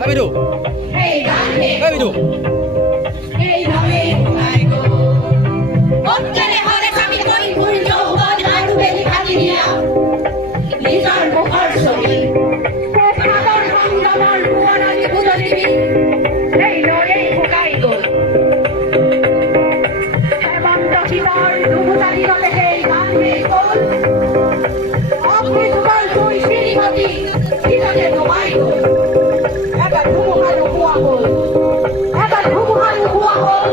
বিদু এই গানে বিদু এই ভাবে গাই গো অন্তরে হরে আমি কই ফুল যৌবন আলু বেলি খালি নিয়া নিজর মুখর ছবি সাগর সংযমর ভুবনাকে পুজো দিবি এই লড়াই গাই গো হেমন্ত শীতল ধুমুতালি নলে এই গানে কোল অগ্নি সুবল তুই শ্রীমতী শীতলে তোমায় গো এবার ধুমুহালু হুয়া গোল এবার ধুমুহালু হুয়া গোল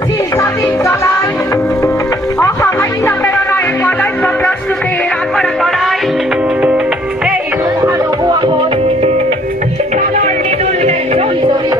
শ্রী স্বামীর জলায় অসামান্য প্রেরণায় কদর্য প্রস্তুতির আখড়া করায় এই ধুমুহালু হুয়া গোল গানর নিদুললে জল জড়িত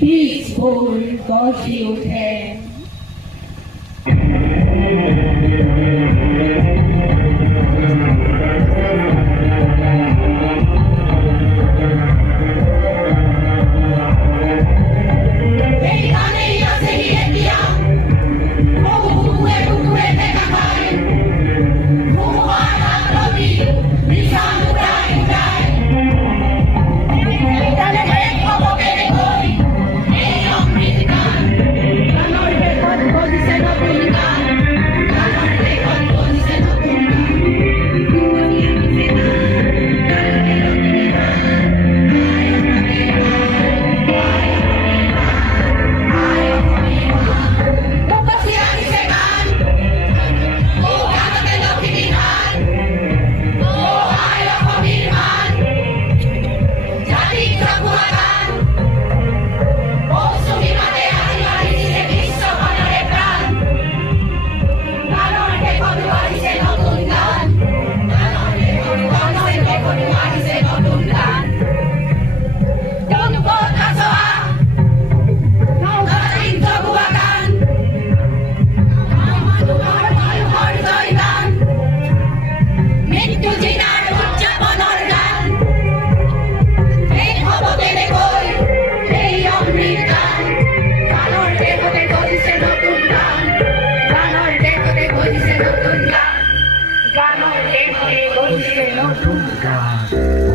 বীজ ফুল গজি উঠে নতুন গান